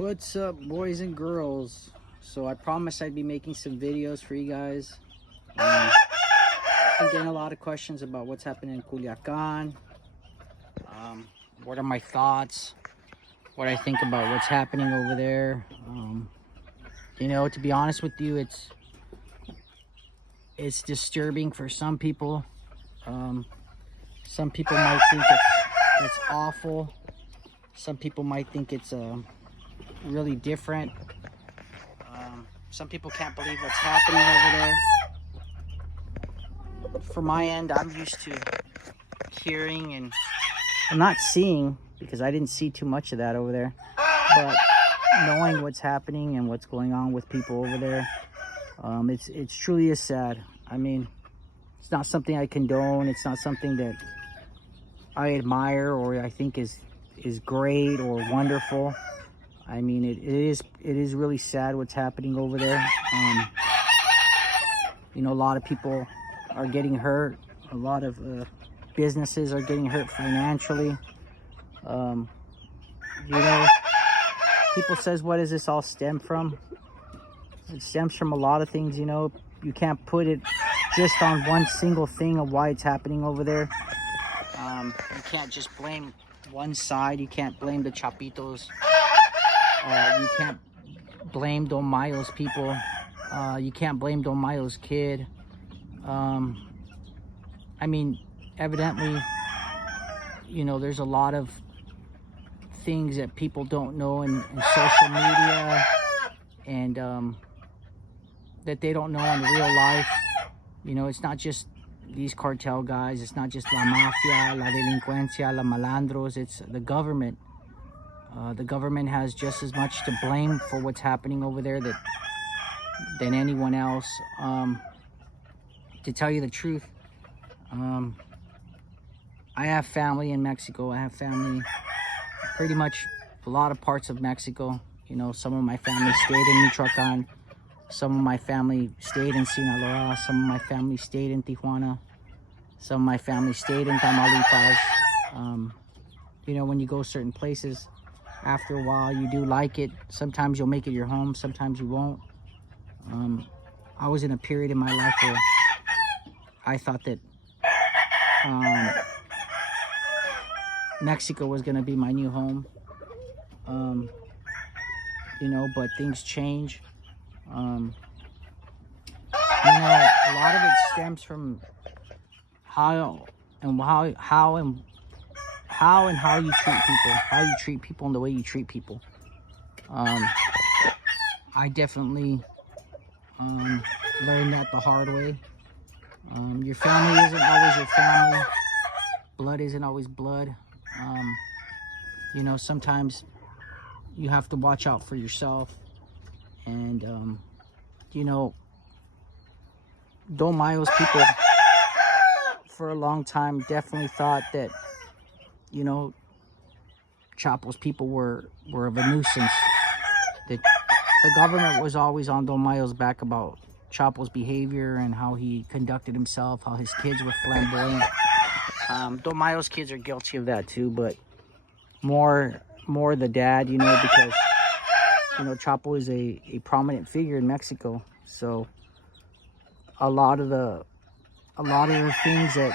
What's up, boys and girls? So I promised I'd be making some videos for you guys. I've been getting a lot of questions about what's happening in Culiacan. What are my thoughts? What I think about what's happening over there. To be honest with you, it's disturbing for some people. Some people might think it's awful. Some people might think it's really different. Some people can't believe what's happening over there. For my end, I'm used to hearing, and I'm not seeing, because I didn't see too much of that over there, but knowing what's happening and what's going on with people over there, it's truly is sad. I mean, it's not something I condone. It's not something that I admire or I think is great or wonderful. I mean, it is really sad what's happening over there. A lot of people are getting hurt. A lot of businesses are getting hurt financially. People says, what does this all stem from? It stems from a lot of things. You can't put it just on one single thing of why it's happening over there. You can't just blame one side. You can't blame the Chapitos. You can't blame Don Mayo's people. You can't blame Don Mayo's kid. I mean, evidently, there's a lot of things that people don't know in social media, and that they don't know in real life. It's not just these cartel guys. It's not just la mafia, la delincuencia, la malandros. It's the government. The government has just as much to blame for what's happening over there than anyone else. To tell you the truth, I have family in Mexico. I have family pretty much a lot of parts of Mexico. Some of my family stayed in Michoacan. Some of my family stayed in Sinaloa. Some of my family stayed in Tijuana. Some of my family stayed in Tamaulipas. When you go certain places, after a while you do like it. Sometimes you'll make it your home, sometimes you won't. I was in a period in my life where I thought that Mexico was going to be my new home. But things change. A lot of it stems from how you treat people, how you treat people, and the way you treat people. I definitely learned that the hard way. Your family isn't always your family. Blood isn't always blood. Sometimes you have to watch out for yourself. And Don Mayo's people for a long time definitely thought that Chapo's people were of a nuisance. That the government was always on Don Mayo's back about Chapo's behavior and how he conducted himself, how his kids were flamboyant. Don Mayo's kids are guilty of that too, but more the dad, because Chapo is a prominent figure in Mexico. So a lot of the things that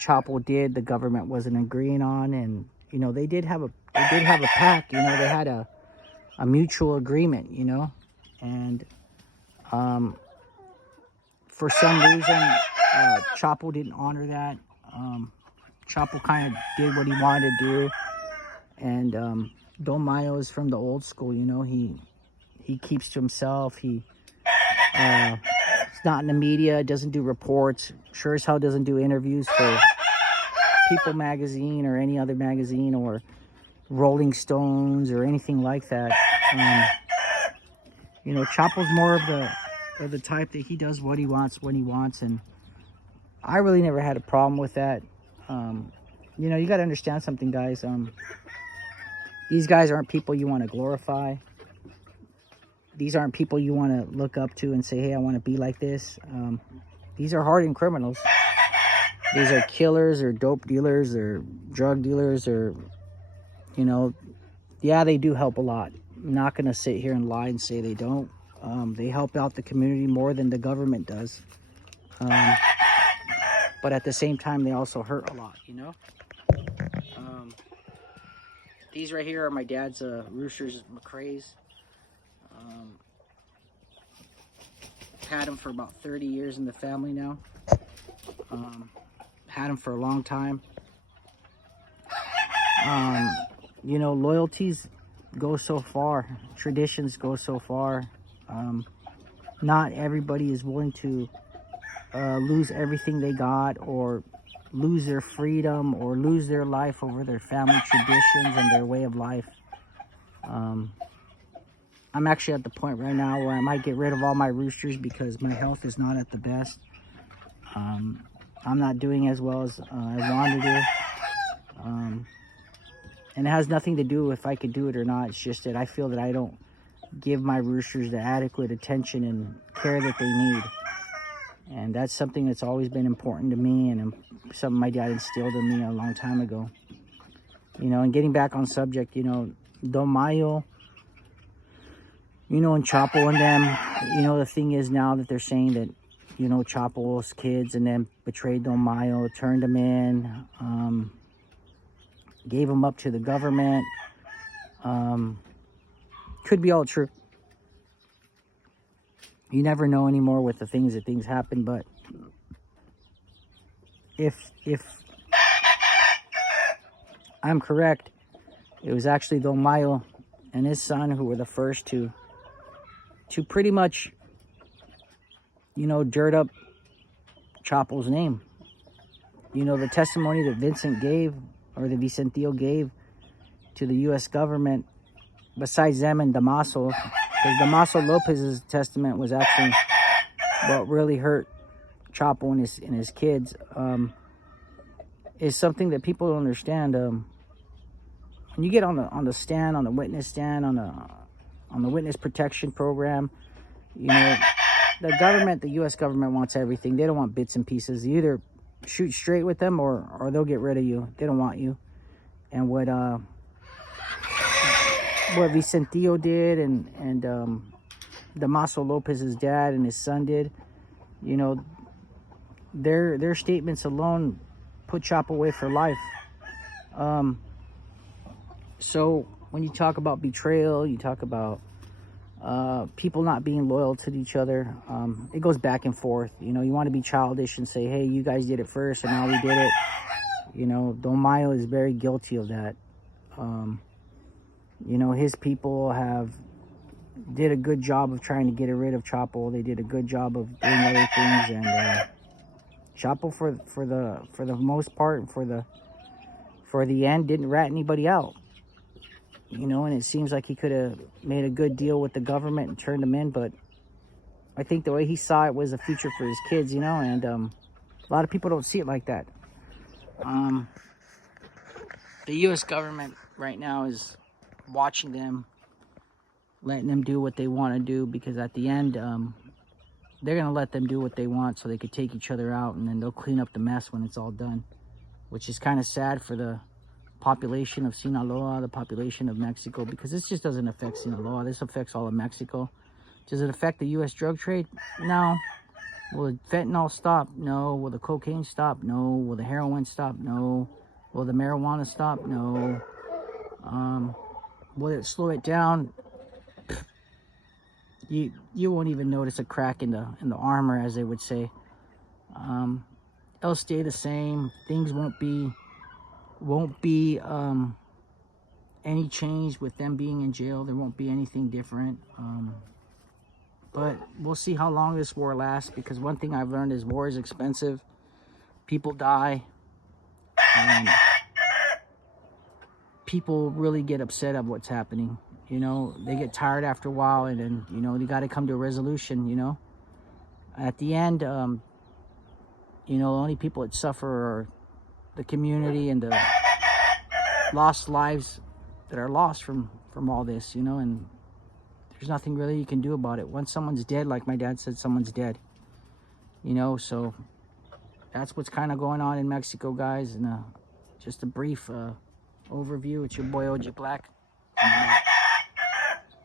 Chapo did, the government wasn't agreeing on, and they did have a pact. They had a mutual agreement. And for some reason, Chapo didn't honor that. Chapo kind of did what he wanted to do, and Don Mayo is from the old school. He keeps to himself. He's not in the media, doesn't do reports, sure as hell doesn't do interviews for People magazine or any other magazine or Rolling Stones or anything like that. Chapo's more of the type that he does what he wants when he wants, and I really never had a problem with that. You got to understand something, guys. These guys aren't people you want to glorify. These aren't people you want to look up to and say, hey, I want to be like this. These are hardened criminals. These are killers or dope dealers or drug dealers or, yeah, they do help a lot. not going to sit here and lie and say they don't. They help out the community more than the government does. But at the same time, they also hurt a lot, you know? These right here are my dad's roosters, McCrae's. Had them for about 30 years in the family now. Had them for a long time. You know, loyalties go so far. Traditions go so far. Not everybody is willing to lose everything they got, or lose their freedom, or lose their life over their family traditions and their way of life. I'm actually at the point right now where I might get rid of all my roosters because my health is not at the best. I'm not doing as well as I want to do. And it has nothing to do if I could do it or not. It's just that I feel that I don't give my roosters the adequate attention and care that they need. And that's something that's always been important to me, and something my dad instilled in me a long time ago. You know, and getting back on subject, you know, Don Mayo, you know, and Chapo and them, you know, the thing is now that they're saying that, you know, Chapo's kids and them betrayed Don Mayo, turned him in, gave him up to the government. Could be all true. You never know anymore with the things happen, but if I'm correct, it was actually Don Mayo and his son who were the first to pretty much, you know, dirt up Chapo's name. You know, the testimony that Vincent gave, or that Vicentillo gave to the U.S. government, besides them and Damaso, because Damaso Lopez's testament was actually what really hurt Chapo and his kids, is something that people don't understand. When you get on the stand, on the witness stand, on the witness protection program, you know, the government, the U.S. government wants everything. They don't want bits and pieces. You either shoot straight with them, or they'll get rid of you. They don't want you. And what Vicentillo did, and Damaso Lopez's dad and his son did, you know, their statements alone put Chapo away for life. So when you talk about betrayal, you talk about people not being loyal to each other, it goes back and forth. You know, you want to be childish and say, hey, you guys did it first and now we did it. You know, Don Mayo is very guilty of that. You know, his people did a good job of trying to get rid of Chapo. They did a good job of doing other things, and Chapo, for the most part, for the end, didn't rat anybody out. You know, and it seems like he could have made a good deal with the government and turned them in, but I think the way he saw it was a future for his kids, you know, and a lot of people don't see it like that. The U.S. government right now is watching them, letting them do what they want to do, because at the end, they're going to let them do what they want so they could take each other out, and then they'll clean up the mess when it's all done, which is kind of sad for the population of Sinaloa, the population of Mexico, because this just doesn't affect Sinaloa. This affects all of Mexico. Does it affect the U.S. drug trade? No. Will the fentanyl stop? No. Will the cocaine stop? No. Will the heroin stop? No. Will the marijuana stop? No. Will it slow it down? You won't even notice a crack in the armor, as they would say. It'll stay the same. Things won't be any change with them being in jail. There won't be anything different. But we'll see how long this war lasts, because one thing I've learned is war is expensive. People die. People really get upset at what's happening. You know, they get tired after a while, and then, you know, they got to come to a resolution, you know. At the end, you know, the only people that suffer are the community and the lost lives that are lost from all this, you know, and there's nothing really you can do about it. Once someone's dead, like my dad said, someone's dead, you know. So that's what's kind of going on in Mexico, guys. And just a brief overview. It's your boy OG Black.